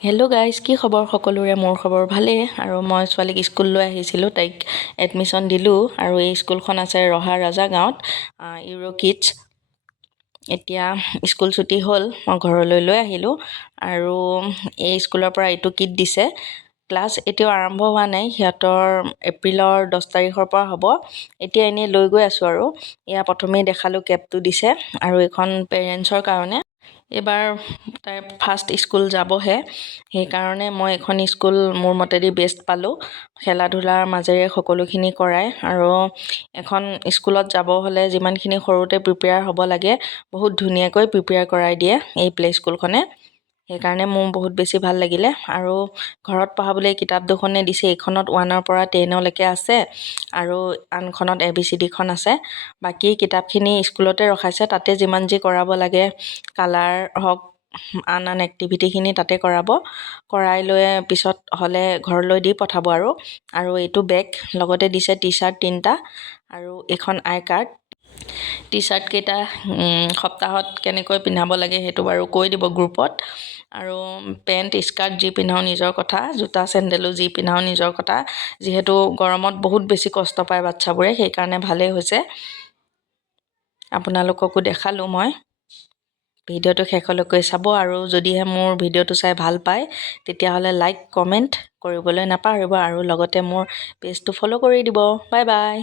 Hello' guys, কি খবৰ সকলোৰে? মোৰ খবৰ ভালেই। আৰু মই ছোৱালীক স্কুললৈ আহিছিলোঁ, তাইক এডমিশ্যন দিলোঁ। আৰু এই স্কুলখন আছে ৰহা ৰাজা গাঁৱত, ইউৰো কিডছ। এতিয়া স্কুল ছুটি হ'ল, মই ঘৰলৈ লৈ আহিলোঁ। আৰু এই স্কুলৰ পৰা এইটো কিট দিছে। ক্লাছ এতিয়াও আৰম্ভ হোৱা নাই, সিহঁতৰ এপ্ৰিলৰ 10 তাৰিখৰ পৰা হ'ব। এতিয়া এনেই লৈ গৈ আছোঁ আৰু এয়া প্ৰথমেই দেখালোঁ, কেবটো দিছে। আৰু এইখন পেৰেণ্টছৰ কাৰণে। এইবাৰ তাই ফাৰ্ষ্ট স্কুল যাবহে, সেইকাৰণে মই এইখন স্কুল মোৰ মতেদি বেষ্ট পালোঁ। খেলা ধূলাৰ মাজেৰে সকলোখিনি কৰায়। আৰু এখন স্কুলত যাব হ'লে যিমানখিনি সৰুতে প্ৰিপেয়াৰ হ'ব লাগে, বহুত ধুনীয়াকৈ প্ৰিপেয়াৰ কৰাই দিয়ে এই প্লে স্কুলখনে। সেইকাৰণে মোৰ বহুত বেছি ভাল লাগিলে। আৰু ঘৰত পঢ়াবলৈ কিতাপ দুখনে দিছে। এইখনত 1ৰ পৰা 10লৈকে আছে, আৰু আনখনত ABCDখন আছে। বাকী কিতাপখিনি স্কুলতে ৰখাইছে, তাতে যিমান যি কৰাব লাগে, কালাৰ হওক, আন এক্টিভিটিখিনি তাতে কৰাই লৈ পিছত হ'লে ঘৰলৈ দি পঠাব। আৰু এইটো বেগ লগতে দিছে, টি চাৰ্ট 3টা, আৰু এইখন আই কাৰ্ড। টি চাৰ্টকেইটা সপ্তাহত কেনেকৈ পিন্ধাব লাগে সেইটো বাৰু কৈ দিব গ্ৰুপত। আৰু পেণ্ট স্কাৰ্ট যি পিন্ধাও নিজৰ কথা, জোতা চেণ্ডেলো যি পিন্ধাও নিজৰ কথা। যিহেতু গৰমত বহুত বেছি কষ্ট পায় বাচ্ছাবোৰে, সেইকাৰণে ভালেই হৈছে। আপোনালোককো দেখালোঁ মই। ভিডিঅ'টো শেষলৈকে চাব। আৰু যদিহে মোৰ ভিডিঅ'টো চাই ভাল পায়, তেতিয়াহ'লে লাইক কমেণ্ট কৰিবলৈ নাপাহৰিব। আৰু লগতে মোৰ পেজটো ফ'ল' কৰি দিব। Bye bye.